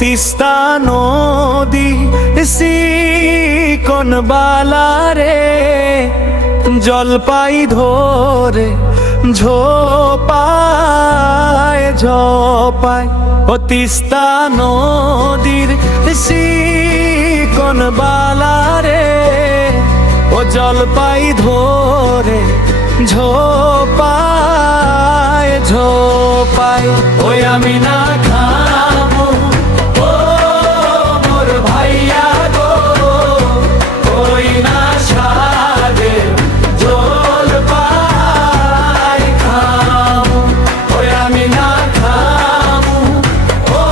তিস্তা নদী কোন বালারে জলপাই ধরে ঝোপায় ঝোপায়। তিস্তা নদীর কোন বালারে জলপাই ধরে ঝোপায় ঝোপায়। ওই আমি না খাবো ও মোর ভাইয়া গো, ওই না সাদে জলপাই খাবো। ওই আমি না খাবো ও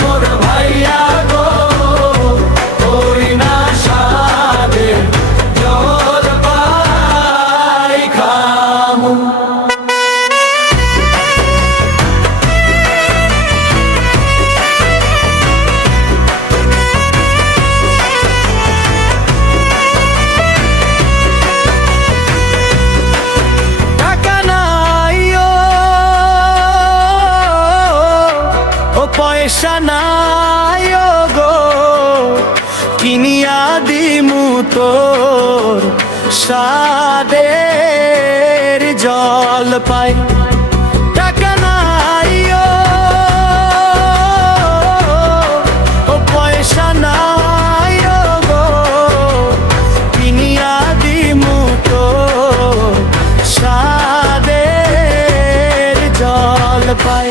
মোর ভাইয়া গো, ওই না সাদে জলপাই খাবো। পয়সা নাই গো কিনিয়া দিমু তোর সাদের জলপাই। টাকা নাই ও পয়সা নাই গো কিনিয়া দিমু তোর সাদের জলপাই।